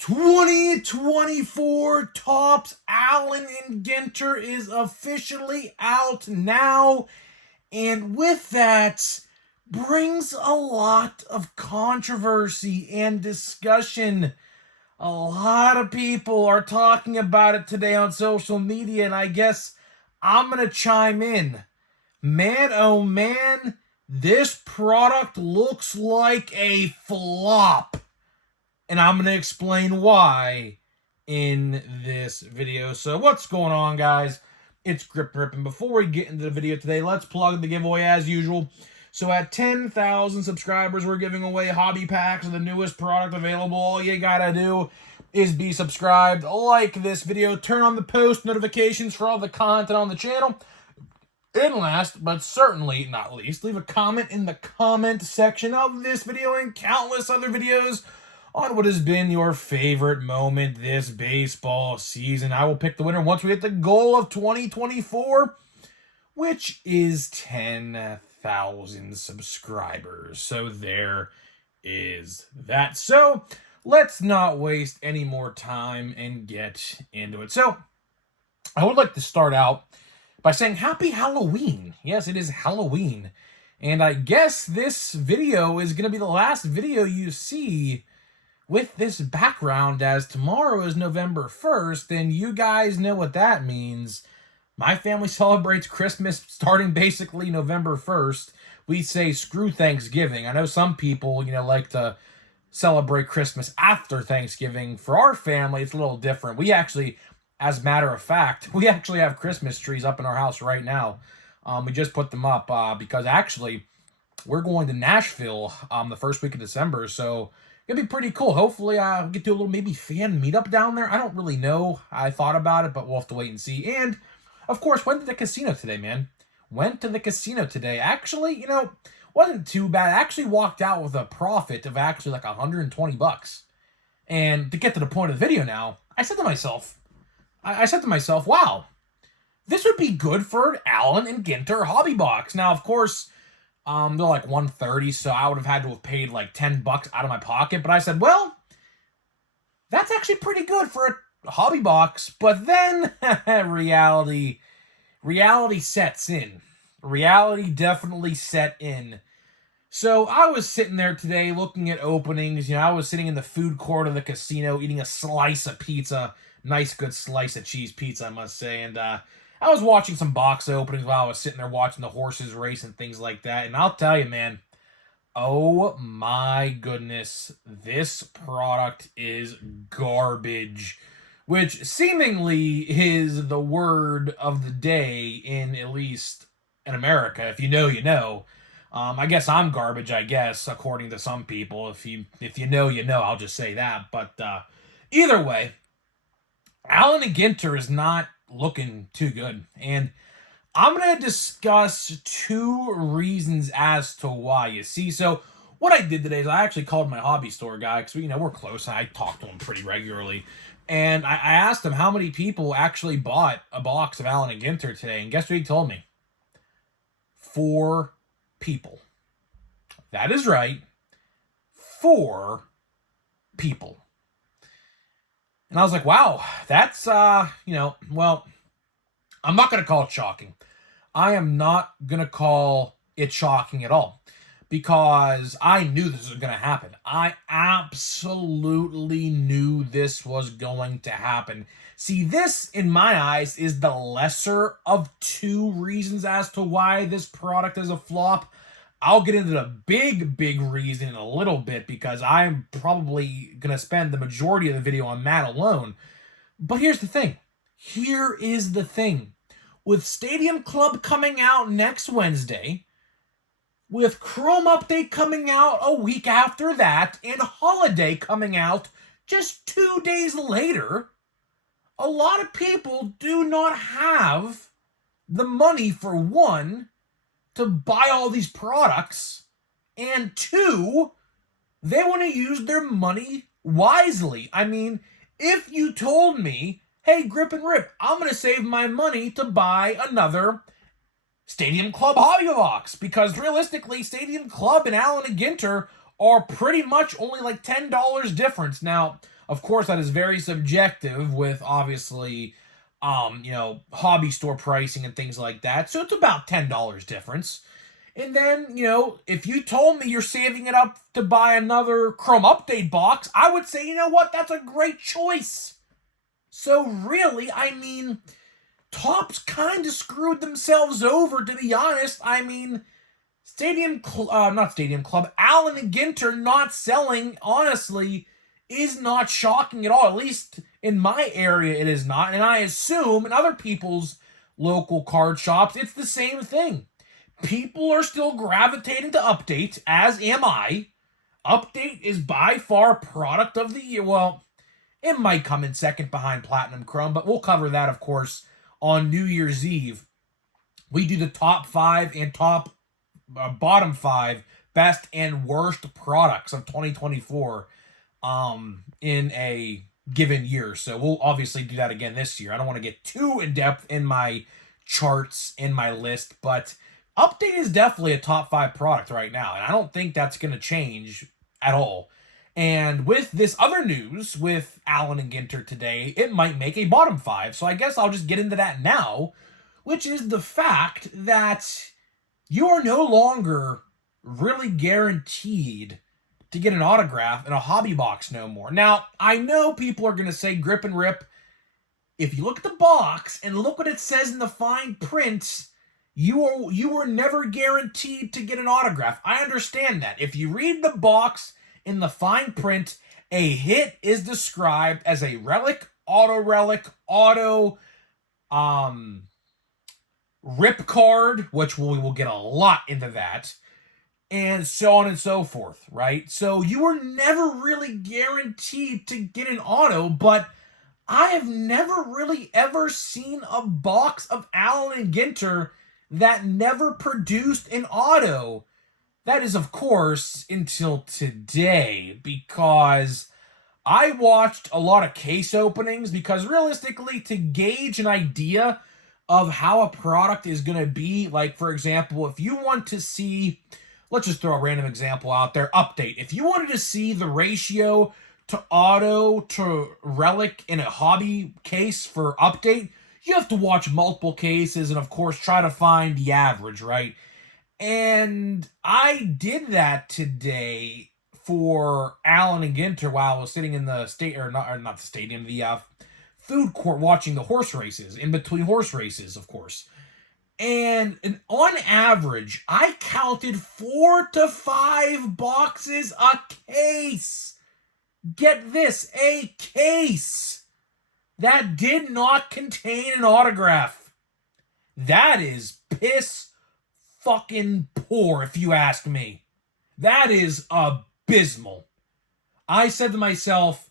2024 Topps Allen Ginter is officially out now, and with that brings a lot of controversy and discussion. A lot of people are talking about it today on social media, and I guess I'm going to chime in. Man, oh man, this product looks like a flop. And I'm going to explain why in this video. So what's going on, guys? It's Grip Rip, and before we get into the video today, let's plug the giveaway as usual. So at 10,000 subscribers, we're giving away hobby packs of the newest product available. All you gotta do is be subscribed, like this video, turn on the post notifications for all the content on the channel. And last, but certainly not least, leave a comment in the comment section of this video and countless other videos on what has been your favorite moment this baseball season. I will pick the winner once we hit the goal of 2024, which is 10,000 subscribers. So there is that. So let's not waste any more time and get into it. So I would like to start out by saying Happy Halloween. Yes, it is Halloween. And I guess this video is going to be the last video you see with this background, as tomorrow is November 1st, and you guys know what that means. My family celebrates Christmas starting basically November 1st. We say screw Thanksgiving. I know some people, like to celebrate Christmas after Thanksgiving. For our family, it's a little different. We actually, as a matter of fact, we actually have Christmas trees up in our house right now. We just put them up because actually we're going to Nashville the first week of December, so it'd be pretty cool. Hopefully, I'll get to a little maybe fan meetup down there. I don't really know. I thought about it, but we'll have to wait and see. And, of course, went to the casino today, man. Went to the casino today. Actually, wasn't too bad. I actually walked out with a profit of actually like $120. And to get to the point of the video now, I said to myself, wow, this would be good for an Allen Ginter hobby box. Now, of course, they're like $130, so I would have had to have paid like $10 out of my pocket. But I said, well, that's actually pretty good for a hobby box. But then reality sets in. Reality definitely set in. So I was sitting there today looking at openings. I was sitting in the food court of the casino eating a slice of pizza. Nice, good slice of cheese pizza, I must say. And I was watching some box openings while I was sitting there watching the horses race and things like that. And I'll tell you, man, oh my goodness, this product is garbage. Which seemingly is the word of the day in, at least in America. If you know, you know. I guess I'm garbage, according to some people. If you know, you know. I'll just say that. But either way, Allen Ginter is not looking too good, and I'm going to discuss two reasons as to why. You see, so what I did today is I actually called my hobby store guy, because we're close and I talk to him pretty regularly, and I asked him how many people actually bought a box of Allen Ginter today, and guess what he told me? 4 people. That is right, 4 people. And I was like, wow, that's, well, I'm not going to call it shocking. I am not going to call it shocking at all, because I knew this was going to happen. I absolutely knew this was going to happen. See, this, in my eyes, is the lesser of 2 reasons as to why this product is a flop. I'll get into the big reason in a little bit, because I'm probably going to spend the majority of the video on that alone. But here's the thing. With Stadium Club coming out next Wednesday, with Chrome Update coming out a week after that, and Holiday coming out just 2 days later, a lot of people do not have the money, for one, to buy all these products, and 2, they want to use their money wisely. I mean, if you told me, hey, Grip and Rip, I'm going to save my money to buy another Stadium Club hobby box, because realistically, Stadium Club and Allen Ginter are pretty much only like $10 difference. Now, Of course, that is very subjective with obviously, hobby store pricing and things like that. So it's about $10 difference. And then, if you told me you're saving it up to buy another Chrome Update box, I would say, you know what, that's a great choice. So really, I mean, Topps kind of screwed themselves over, to be honest. I mean, not Stadium Club, Allen and Ginter not selling, honestly, is not shocking at all. At least in my area, it is not. And I assume in other people's local card shops, it's the same thing. People are still gravitating to Update, as am I. Update is by far product of the year. Well, it might come in second behind Platinum Chrome, but we'll cover that, of course, on New Year's Eve. We do the top 5 and bottom 5 best and worst products of 2024 in a given year. So we'll obviously do that again this year. I don't want to get too in-depth in my charts, in my list, but Update is definitely a top 5 product right now, and I don't think that's going to change at all. And with this other news with Allen and Ginter today, it might make a bottom 5. So I guess I'll just get into that now, which is the fact that you are no longer really guaranteed to get an autograph in a hobby box no more. Now, I know people are going to say grip and rip. If you look at the box and look what it says in the fine print, you were never guaranteed to get an autograph. I understand that. If you read the box in the fine print, a hit is described as a relic, auto, rip card, which we will get a lot into that, and so on and so forth, right? So you were never really guaranteed to get an auto, but I have never really ever seen a box of Allen and Ginter that never produced an auto. That is, of course, until today, because I watched a lot of case openings, because realistically, to gauge an idea of how a product is going to be, like, for example, if you want to see, let's just throw a random example out there, Update. If you wanted to see the ratio to auto to relic in a hobby case for Update, you have to watch multiple cases and, of course, try to find the average, right? And I did that today for Allen and Ginter while I was sitting in the not the stadium, the food court watching the horse races, in between horse races, of course. And on average, I counted 4 to 5 boxes a case. Get this, a case that did not contain an autograph. That is piss fucking poor, if you ask me. That is abysmal. I said to myself,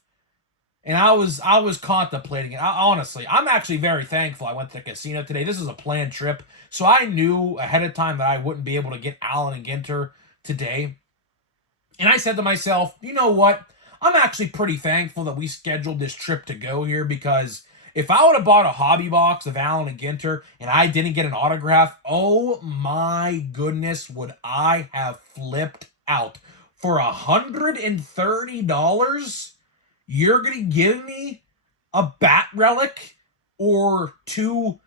and I was contemplating it. Honestly, I'm actually very thankful I went to the casino today. This is a planned trip, so I knew ahead of time that I wouldn't be able to get Allen and Ginter today. And I said to myself, you know what? I'm actually pretty thankful that we scheduled this trip to go here, because if I would have bought a hobby box of Allen and Ginter and I didn't get an autograph, oh my goodness, would I have flipped out. For $130, you're going to give me a bat relic or 2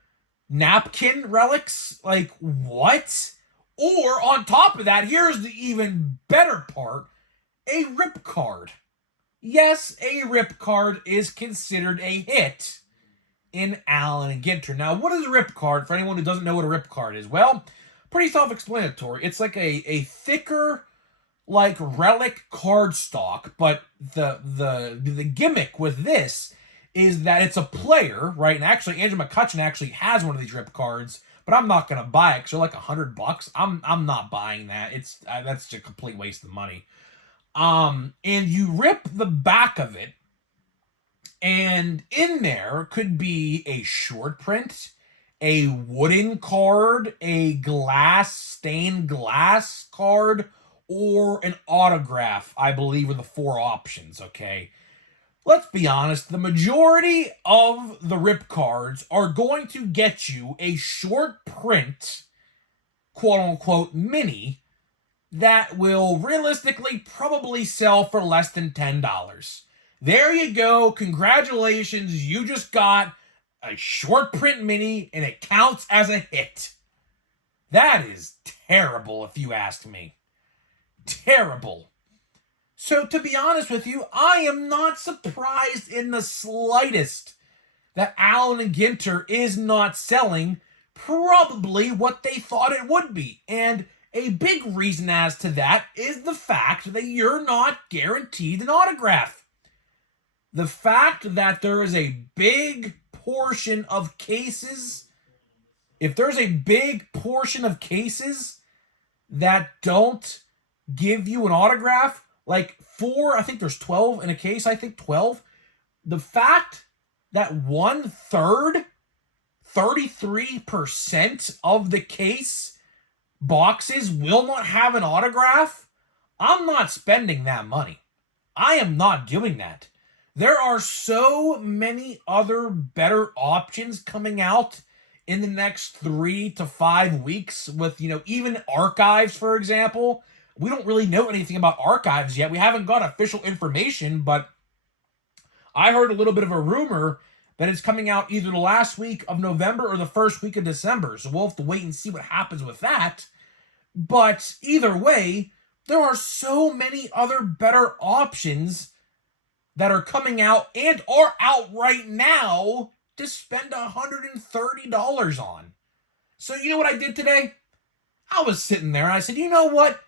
napkin relics? Like, what? Or on top of that, here's the even better part, a rip card. Yes, a rip card is considered a hit in Allen and Ginter. Now, what is a rip card, for anyone who doesn't know what a rip card is? Well, pretty self-explanatory. It's like a thicker, like, relic cardstock, but the gimmick with this is that it's a player, right? And actually, Andrew McCutcheon actually has one of these rip cards, but I'm not gonna buy it because they're like $100. I'm not buying that. That's just a complete waste of money. And you rip the back of it, and in there could be a short print, a wooden card, a stained glass card, or an autograph, I believe, are the 4 options, okay? Let's be honest, the majority of the rip cards are going to get you a short print, quote-unquote, mini, that will realistically probably sell for less than $10. There you go. Congratulations. You just got a short print mini and it counts as a hit. That is terrible if you ask me. Terrible. So to be honest with you, I am not surprised in the slightest that Allen Ginter is not selling probably what they thought it would be. And a big reason as to that is the fact that you're not guaranteed an autograph. The fact that there is a big portion of cases, if there's a big portion of cases that don't give you an autograph, like I think there's 12 in a case, I think 12. The fact that 1/3, 33% of the case boxes will not have an autograph, I'm not spending that money. I am not doing that. There are so many other better options coming out in the next 3 to 5 weeks with, even archives, for example. We don't really know anything about archives yet. We haven't got official information, but I heard a little bit of a rumor that it's coming out either the last week of November or the first week of December. So we'll have to wait and see what happens with that. But either way, there are so many other better options that are coming out and are out right now to spend $130 on. So you know what I did today? I was sitting there and I said, you know what?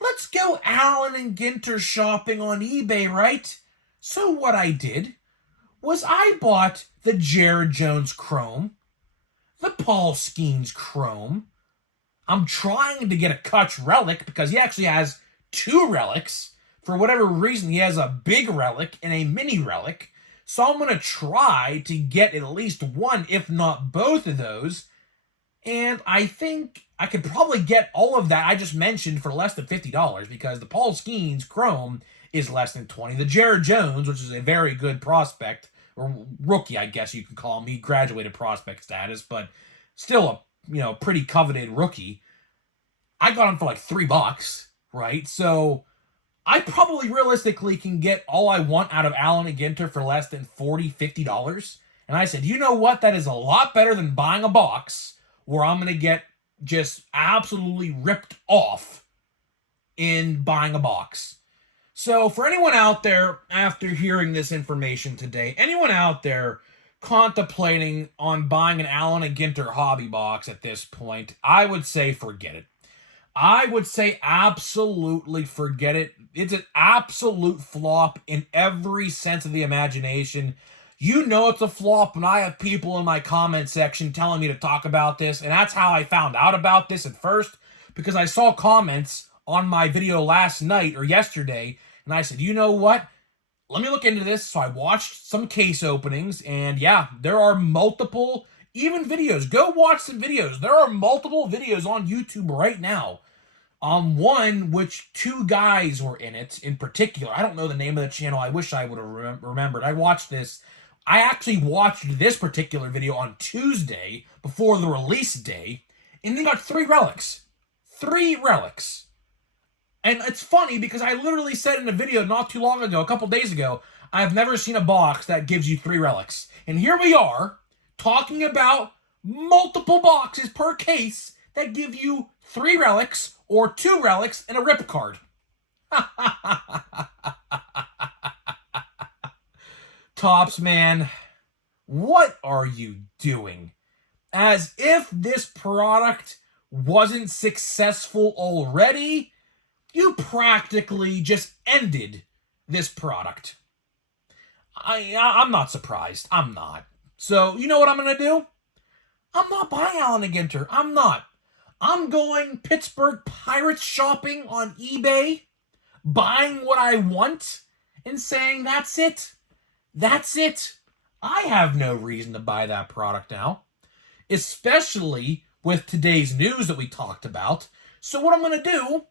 Let's go Allen Ginter shopping on eBay, right? So what I did was I bought the Jared Jones Chrome, the Paul Skeens Chrome. I'm trying to get a Kutch relic because he actually has 2 relics. For whatever reason, he has a big relic and a mini relic. So I'm going to try to get at least one, if not both of those. And I think I could probably get all of that I just mentioned for less than $50 because the Paul Skeens Chrome is less than $20. The Jared Jones, which is a very good prospect, or rookie, I guess you could call him. He graduated prospect status, but still a pretty coveted rookie. I got him for like $3, right? So I probably realistically can get all I want out of Allen Ginter for less than $40, $50. And I said, you know what? That is a lot better than buying a box where I'm going to get just absolutely ripped off in buying a box. So for anyone out there, after hearing this information today, anyone out there contemplating on buying an Allen Ginter hobby box at this point, I would say forget it. I would say absolutely forget it. It's an absolute flop in every sense of the imagination. You know it's a flop when I have people in my comment section telling me to talk about this, and that's how I found out about this at first, because I saw comments on my video last night or yesterday, and I said, you know what? Let me look into this. So I watched some case openings, and yeah, there are multiple, even videos. Go watch some videos. There are multiple videos on YouTube right now. One which 2 guys were in it in particular. I don't know the name of the channel. I wish I would have remembered. I watched this. I actually watched this particular video on Tuesday before the release day, and they got 3 relics. 3 relics. And it's funny because I literally said in a video not too long ago, a couple days ago, I've never seen a box that gives you 3 relics. And here we are talking about multiple boxes per case that give you 3 relics or 2 relics and a rip card. Topps, man, what are you doing? As if this product wasn't successful already, you practically just ended this product. I'm not surprised. I'm not. So, you know what I'm going to do? I'm not buying Allen Ginter. I'm not. I'm going Pittsburgh Pirates shopping on eBay, buying what I want, and saying, that's it. That's it. I have no reason to buy that product now, especially with today's news that we talked about. So what I'm going to do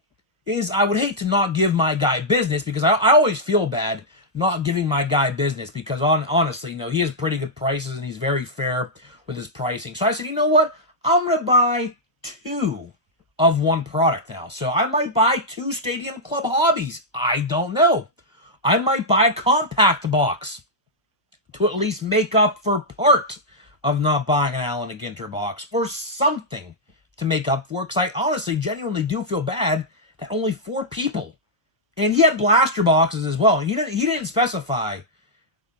is I would hate to not give my guy business, because I always feel bad not giving my guy business, because honestly, he has pretty good prices and he's very fair with his pricing. So I said, you know what? I'm going to buy 2 of one product now. So I might buy 2 Stadium Club Hobbies. I don't know. I might buy a compact box to at least make up for part of not buying an Allen Ginter box or something to make up for it. Because I honestly, genuinely do feel bad that only 4 people, and he had blaster boxes as well. He didn't specify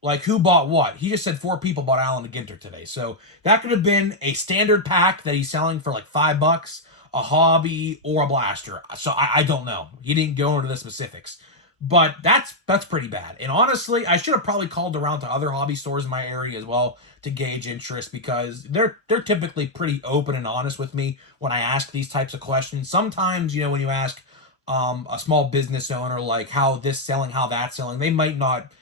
like who bought what. He just said 4 people bought Allen Ginter today. So that could have been a standard pack that he's selling for like $5, a hobby, or a blaster. So I don't know. He didn't go into the specifics. But that's pretty bad. And honestly, I should have probably called around to other hobby stores in my area as well to gauge interest, because they're typically pretty open and honest with me when I ask these types of questions. Sometimes, when you ask a small business owner like how this selling, how that's selling, they might not,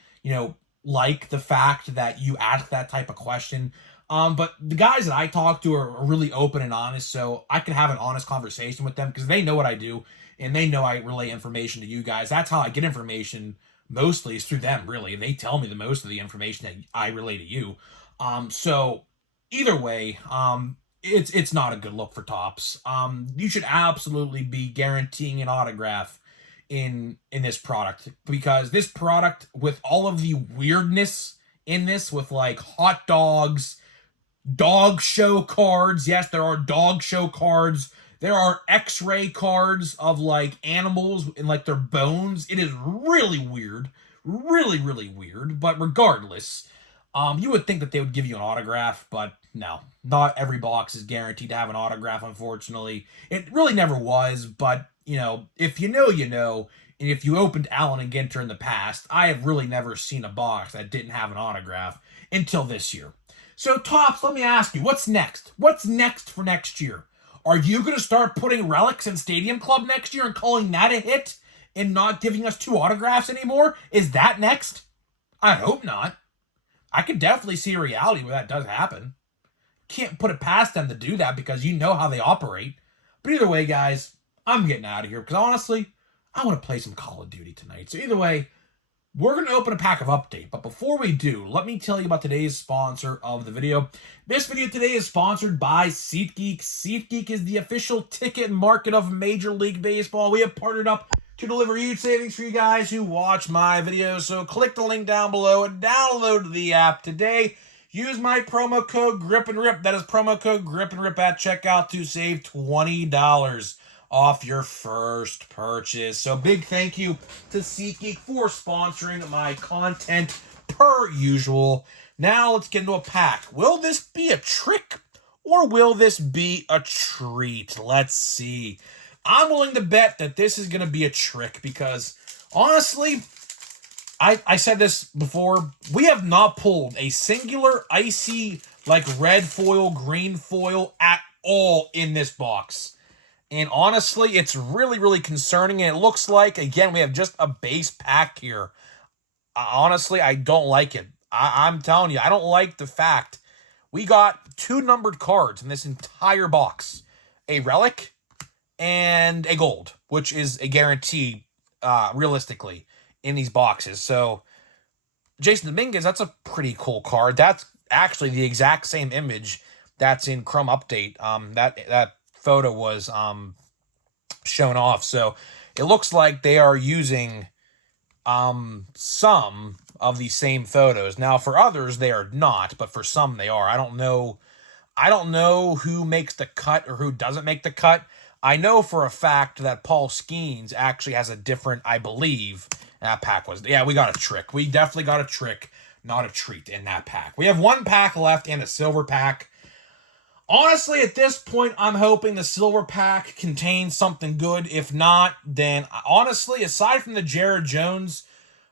like the fact that you ask that type of question. But the guys that I talk to are really open and honest, so I can have an honest conversation with them because they know what I do and they know I relay information to you guys. That's how I get information mostly, is through them, really. They tell me the most of the information that I relay to you. So either way, it's not a good look for Topps. You should absolutely be guaranteeing an autograph in this product, because this product, with all of the weirdness in this, with like hot dogs, dog show cards. Yes, there are dog show cards. There are x-ray cards of like animals and like their bones. It is really weird. Really, really weird. But regardless, you would think that they would give you an autograph, but no. Not every box is guaranteed to have an autograph, unfortunately. It really never was, but if you know, you know. And if you opened Allen Ginter in the past, I have really never seen a box that didn't have an autograph until this year. So, Topps, let me ask you, what's next? What's next for next year? Are you going to start putting relics in Stadium Club next year and calling that a hit and not giving us 2 autographs anymore? Is that next? I hope not. I could definitely see a reality where that does happen. Can't put it past them to do that because you know how they operate. But either way, guys, I'm getting out of here because honestly, I want to play some Call of Duty tonight. So either way, we're going to open a pack of update, but before we do, let me tell you about today's sponsor of the video. This video today is sponsored by SeatGeek. SeatGeek is the official ticket market of Major League Baseball. We have partnered up to deliver huge savings for you guys who watch my videos, so click the link down below and download the app today. Use my promo code GRIPANDRIP. That is promo code GRIPANDRIP at checkout to save $20 off your first purchase. So big thank you to SeatGeek for sponsoring my content per usual. Now let's get into a pack. Will this be a trick or will this be a treat? Let's see. I'm willing to bet that this is going to be a trick because honestly, I said this before, we have not pulled a singular icy like red foil, green foil at all in this box. And honestly, it's really, really concerning. And it looks like, again, we have just a base pack here. Honestly, I don't like it. I'm telling you, I don't like the fact we got 2 numbered cards in this entire box. A relic and a gold, which is a guarantee, realistically, in these boxes. So, Jason Dominguez, that's a pretty cool card. That's actually the exact same image that's in Chrome Update. That photo was shown off, so it looks like they are using some of the same photos. Now for others they are not, but for some they are. I don't know who makes the cut or who doesn't make the cut. I know for a fact that Paul Skeens actually has a different, I believe, that pack was, yeah, we got a trick. We definitely got a trick, not a treat in that pack. We have 1 pack left and a silver pack. Honestly, at this point, I'm hoping the silver pack contains something good. If not, then honestly, aside from the Jared Jones,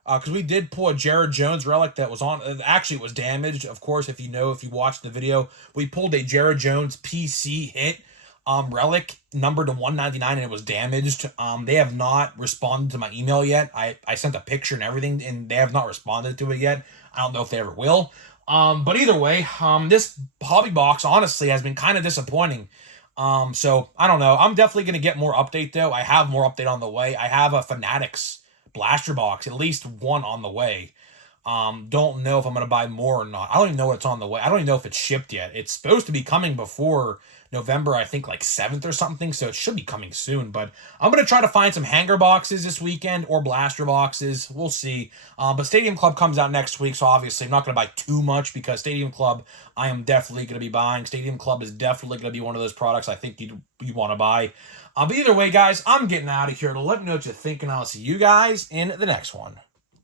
because we did pull a Jared Jones relic that was on, actually it was damaged. Of course, if you watched the video, we pulled a Jared Jones PC hit relic numbered to 199 and it was damaged. They have not responded to my email yet. I sent a picture and everything and they have not responded to it yet. I don't know if they ever will. But either way, this hobby box honestly has been kind of disappointing. So I don't know. I'm definitely going to get more update though. I have more update on the way. I have a Fanatics blaster box, at least one on the way. Don't know if I'm going to buy more or not. I don't even know what's on the way. I don't even know if it's shipped yet. It's supposed to be coming before November, I think like 7th or something, so it should be coming soon. But I'm going to try to find some hanger boxes this weekend or blaster boxes. We'll see. But Stadium Club comes out next week, so obviously I'm not going to buy too much because Stadium Club I am definitely going to be buying. Stadium Club is definitely going to be one of those products I think you want to buy. But either way, guys, I'm getting out of here. To let me know what you're thinking. I'll see you guys in the next one.